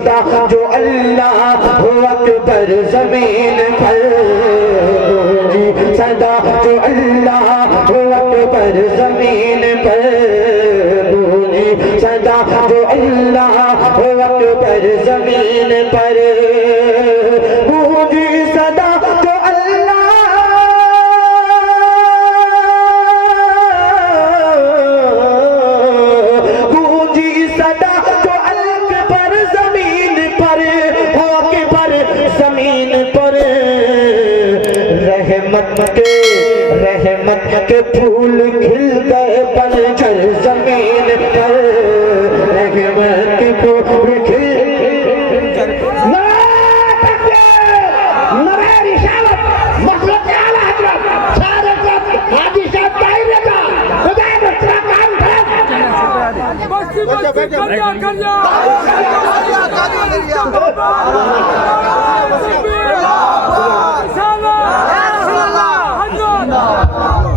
सदा जो अल्लाह अकबर ज़मीन पर गूंजी सदा जो अल्लाह अकबर ज़मीन पर गूंजी सदा जो अल्लाह अकबर ज़मीन पर गूंजी सदा जो अल्लाह गूंजी सदा जो अकबर ज़मीन पर अकबर ज़मीन पर रहमत के फूल खिल गए बंजर ज़मीन पर रहमत के फूल खिल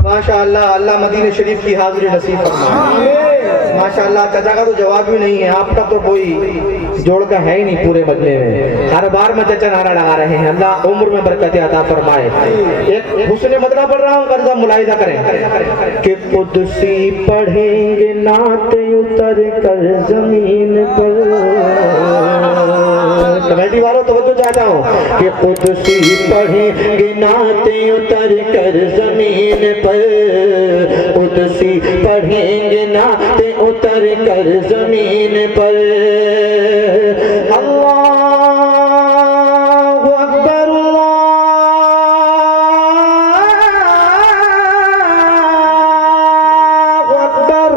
माशाअल्लाह। अल्लाह मदीने शरीफ की हाज़िरी नसीब फरमाए। माशाअल्लाह चाचा का तो जवाब भी नहीं है, आपका तो कोई जोड़ का है ही नहीं पूरे मजमे में। हर बार में चाचा नारा लगा रहे हैं, अल्लाह उम्र में बरकत अता फरमाए। एक हुस्न मदना पढ़ रहा हूँ, कर्जा मुलाहिजा करें कि कुदसी पढ़ेंगे नाते उतर कर जमीन पर। कमेटी वालों तवज्जो चाहता हूँ कि कुदसी पढ़ेंगे नाते उतर कर जमीन पर कुदसी पढ़ेंगे नाते उतर कर जमीन पर। अल्लाह अकबर अकबर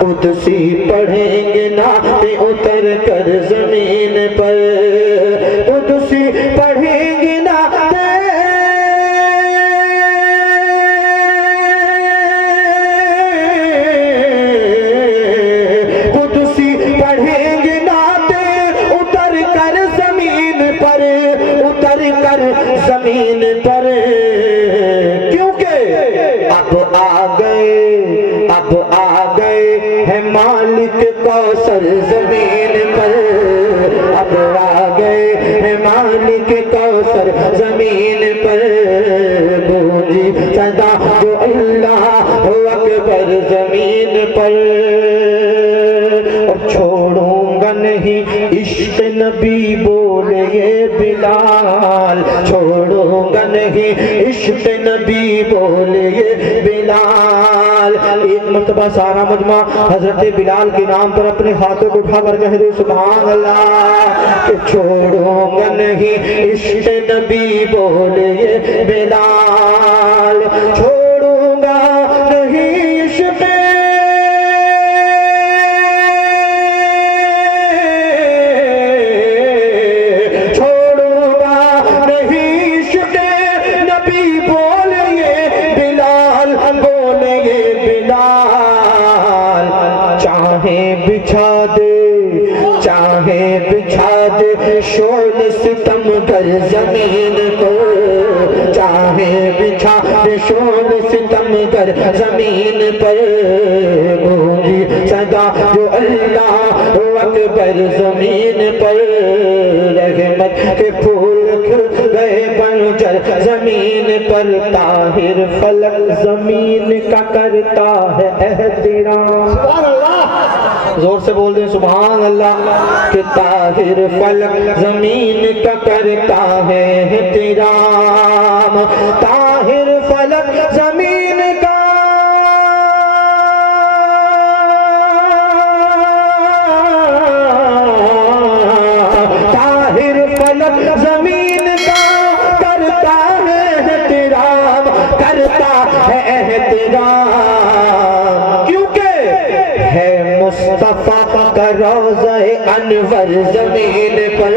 कुदसी पढ़ेंगे नाते उतर कर जमीन पर कुदसी पढ़ेंगे नाते जमीन पर क्योंकि अब आ गए है मालिक कौसर जमीन पर। अब आ गए है मालिक कौसर जमीन पर गूंजी सदा जो अल्लाह अकबर जमीन पर। और छोड़ूंगा नहीं इश्क नबी बोले ये बिलाल छोड़ूंगा नहीं इश्क नबी बोले ये बिलाल। एक मर्तबा सारा मजमा हजरत बिलाल के नाम पर अपने हाथों को उठाकर कह दे सुभान अल्लाह कि छोड़ूंगा नहीं इश्क नबी बोले ये बिलाल छोड़ूंगा नहीं इश्क शोल सितम कर जमीन को चाहे बिछा दे शोल सितम कर जमीन पर गूंजी सदा जो अल्लाह अकबर जमीन पर। रहमत के फूल खिल गए बंजर जमीन पर ताहिर फलक जमीन का करता है एहतराम। जोर से बोल दे सुभान अल्लाह कि ताहिर फलक जमीन का करता है एहतराम। ताहिर फलक जमीन का ताहिर फलक जमीन का करता है एहतराम करता है एहतराम क्योंकि है मुस्तफा का रोज़ा अनवर जमीन पर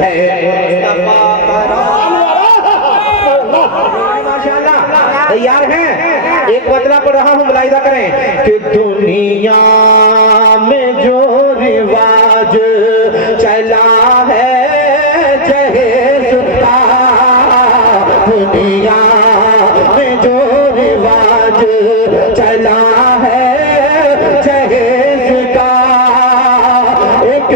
है मुस्तफा का माशाअल्लाह। तैयार हैं? एक बदला पढ़ रहा हूँ मुलाहिजा करें कि दुनिया में जो रिवाज चला है जहेज का दुनिया में जो रिवाज चला है जहेज का एक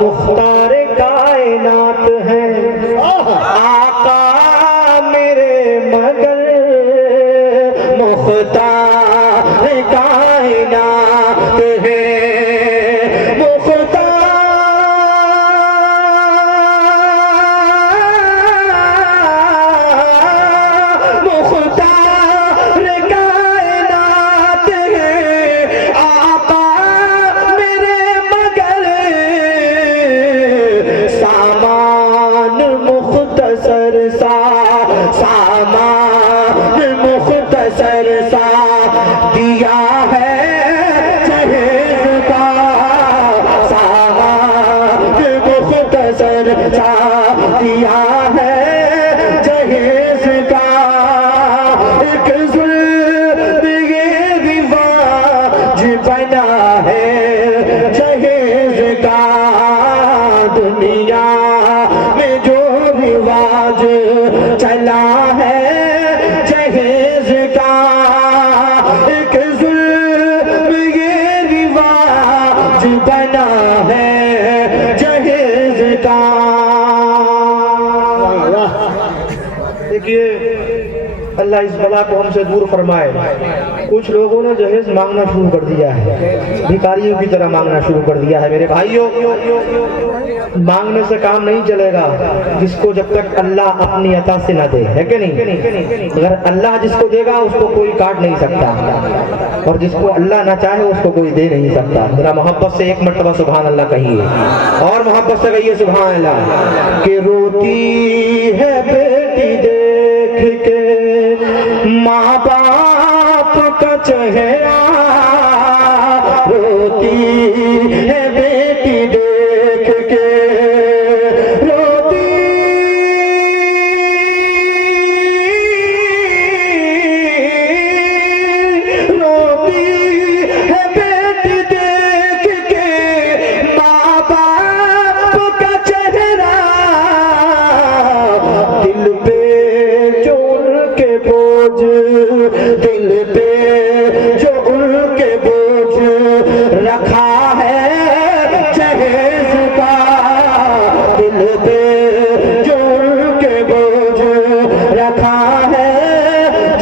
मुख्तार कायनात है, आका मेरे मगर मुख्तार कायनात है, मुख्तार कायनात है, आका मेरे मगर सामान मुख्तसर सा, सामान मुख्तसर सा दिया है जहेज का, सामान मुख्तसर सा दिया है जहेज का, एक जुल्म ये रिवाज बना है जहेज का, दुनिया में जो रिवाज चला है जहेज का, एक जुल्म ये रिवाज बना है जहेज का। देखिए अल्लाह इस बला को हमसे दूर फरमाए। कुछ लोगों ने जहेज मांगना शुरू कर दिया है, भिखारियों की तरह मांगना शुरू कर दिया है। मेरे भाइयों, मांगने से काम नहीं चलेगा जिसको जब तक अल्लाह अपनी अता से ना दे, है कि नहीं? अगर अल्लाह जिसको देगा उसको कोई काट नहीं सकता, और जिसको अल्लाह ना चाहे उसको कोई दे नहीं सकता। जरा मोहब्बत से एक मर्तबा सुभान अल्लाह कहिए, और मोहब्बत से कहिए सुभान अल्लाह। कि रोती है बेटी देख के माँ बाप का चेहरा, रोती है बेटी देख के, रोती रोती है बेटी देख के माँ बाप का चेहरा, दिल पे जो उनके बोझ, दिल पे जो उनके बोझ रखा है जहेज का, दिल पे जो उनके बोझ रखा है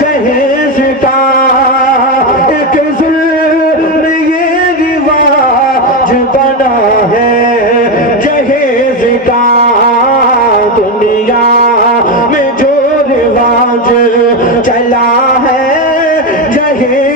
जहेज का, एक जुल्म ये रिवाज बना है जहेज का, दुनिया में जो रिवाज चला है जहेज